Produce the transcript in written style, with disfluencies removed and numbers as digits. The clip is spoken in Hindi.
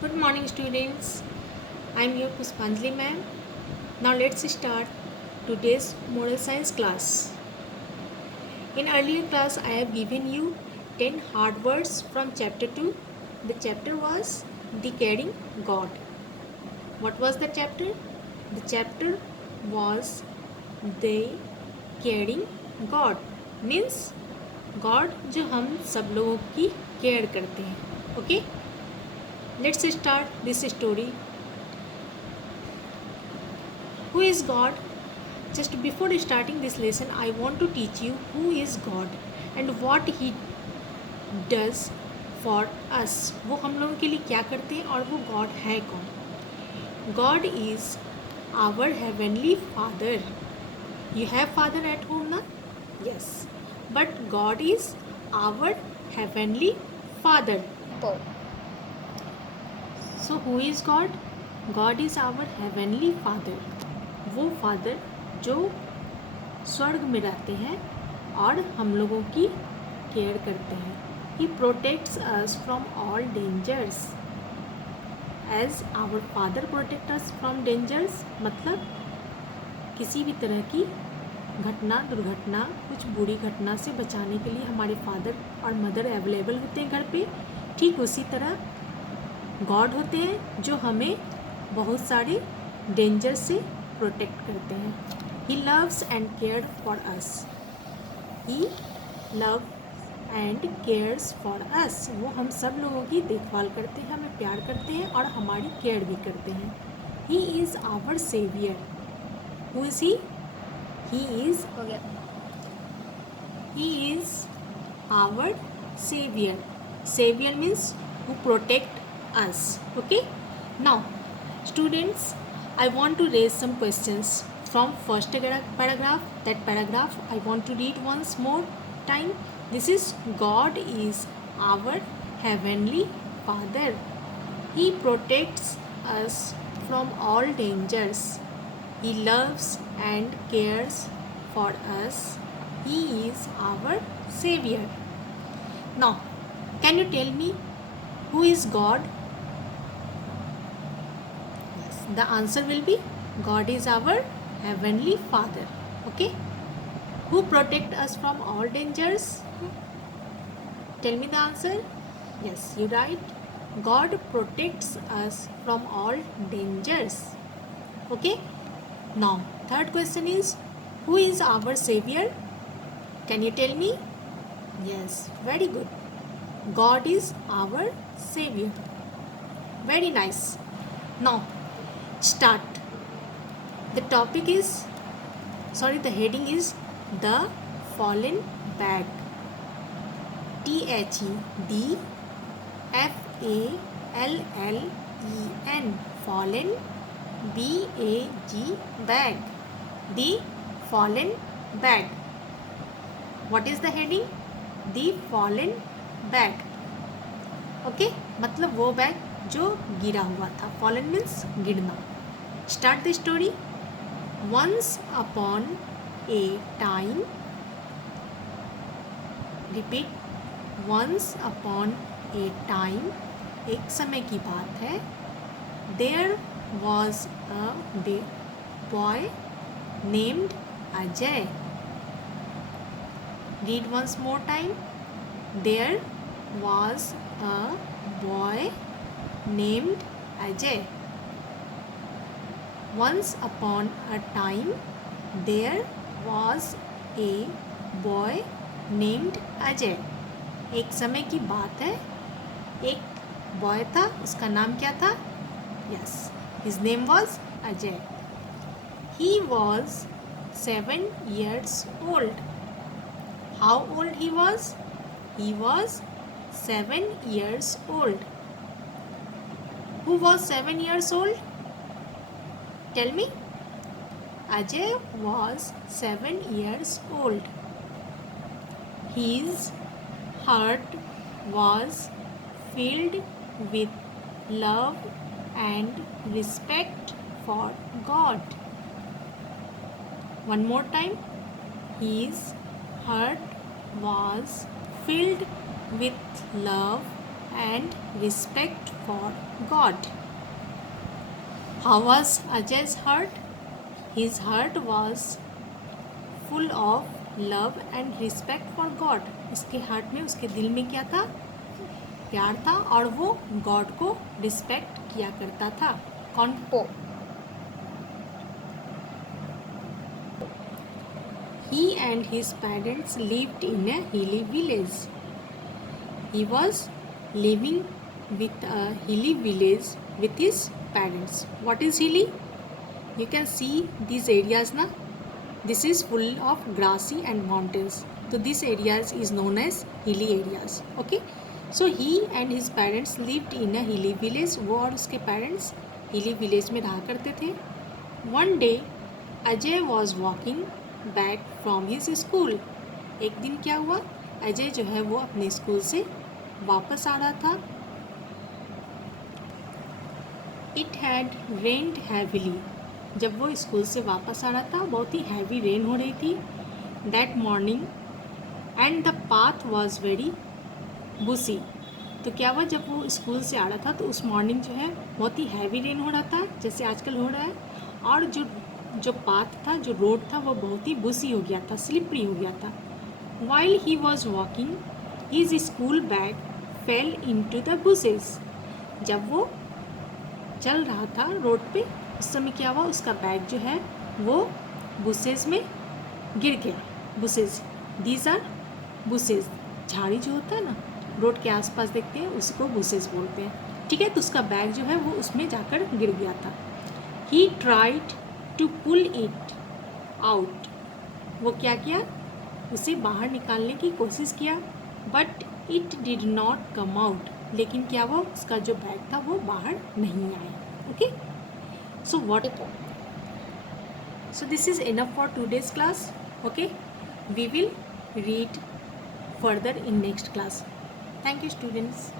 Good morning, students. I'm your Puspanjali ma'am. Now let's start today's moral science class. In earlier class, I have given you 10 hard words from chapter 2. The chapter was Decaying God. What was the chapter? The chapter was The Caring God. Means God जो हम सब लोगों की केयर करते हैं. Okay? Let's start this story. Who is God? Just before starting this lesson, I want to teach you who is God and what He does for us. वो हम लोगों के लिए क्या करते हैं और वो God है कौन? God is our heavenly Father. You have father at home, na? Yes. But God is our heavenly Father. So who is God? God is our heavenly Father. वो फादर जो स्वर्ग में रहते हैं और हम लोगों की केयर करते हैं. He protects us from all dangers. As our father protect us from dangers, मतलब किसी भी तरह की घटना, दुर्घटना, कुछ बुरी घटना से बचाने के लिए हमारे फादर और मदर अवेलेबल होते हैं घर पे. ठीक उसी तरह गॉड होते हैं जो हमें बहुत सारे डेंजर से प्रोटेक्ट करते हैं. He loves and care for us. He love and cares for us. वो हम सब लोगों की देखभाल करते हैं, हमें प्यार करते हैं और हमारी केयर भी करते हैं. He is our saviour. Who is he? He is our saviour. Saviour means who protect us. Okay, now students, I want to raise some questions from first paragraph. That paragraph I want to read once more time. This is God is our heavenly Father. He protects us from all dangers. He loves and cares for us. He is our savior. Now can you tell me who is God? Yes, the answer will be God is our heavenly Father. Okay, who protect us from all dangers? Tell me the answer. Yes, you right. God protects us from all dangers. Okay, now third question is who is our savior? Can you tell me? Yes, very good. God is our savior. Very nice. Now start. The topic is, the heading is The Fallen Bag. THEDFALLEN. Fallen. BAG. Bag. The Fallen Bag. What is the heading? The Fallen Bag. Okay, मतलब वो बैग जो गिरा हुआ था. फॉलन मीन्स गिरना. Start the story. Once upon a time. Repeat. Once upon a time. एक समय की बात है. There was a boy named Ajay. Read once more time. There was a boy named Ajay. Once upon a time, there was a boy named Ajay. एक समय की बात है, एक बॉय था, उसका नाम क्या था? Yes, his name was Ajay. He was 7 years old. How old he was? He was 7 years old. Who was 7 years old? Tell me. Ajay was 7 years old. His heart was filled with love and respect for God. One more time. His heart was filled with love and respect for God. How was Ajay's heart? His heart was full of love and respect for God. उसके हार्ट में, उसके दिल में क्या था? प्यार था, और वो गॉड को रिस्पेक्ट किया करता था. कौन को? He and his parents lived in a hilly village. He was living with a hilly village with his parents. What is hilly? You can see these areas na. This is full of grassy and mountains. So this areas is known as hilly areas. Okay. So he and his parents lived in a hilly village. वो और उसके parents hilly village में रहा करते थे. One day Ajay was walking back from his school. एक दिन क्या हुआ? अजय जो है वो अपने स्कूल से वापस आ रहा था. It had rained heavily. जब वो स्कूल से वापस आ रहा था, बहुत ही हैवी रेन हो रही थी. That morning and the path was very busy. तो क्या हुआ, जब वो स्कूल से आ रहा था तो उस मॉर्निंग जो है बहुत ही हैवी रेन हो रहा था, जैसे आजकल हो रहा है. और जो पाथ था, जो रोड था, वो बहुत ही बुसी हो गया था, स्लिपरी हो गया था. While he was walking, his school bag fell into the bushes. जब वो चल रहा था रोड पे, उस समय क्या हुआ, उसका बैग जो है वो बुशेज में गिर गया. Bushes, these are bushes. झाड़ी जो होता है ना, रोड के आसपास देखते हैं, उसको बुशेज बोलते हैं. ठीक है, तो उसका बैग जो है वो उसमें जाकर गिर गया था. He tried to pull it out. वो क्या किया, उसे बाहर निकालने की कोशिश किया. But it did not come out. लेकिन क्या हुआ, उसका जो बैग था वो बाहर नहीं आया. Okay, so what, so this is enough for today's class. Okay, we will read further in next class. Thank you, students.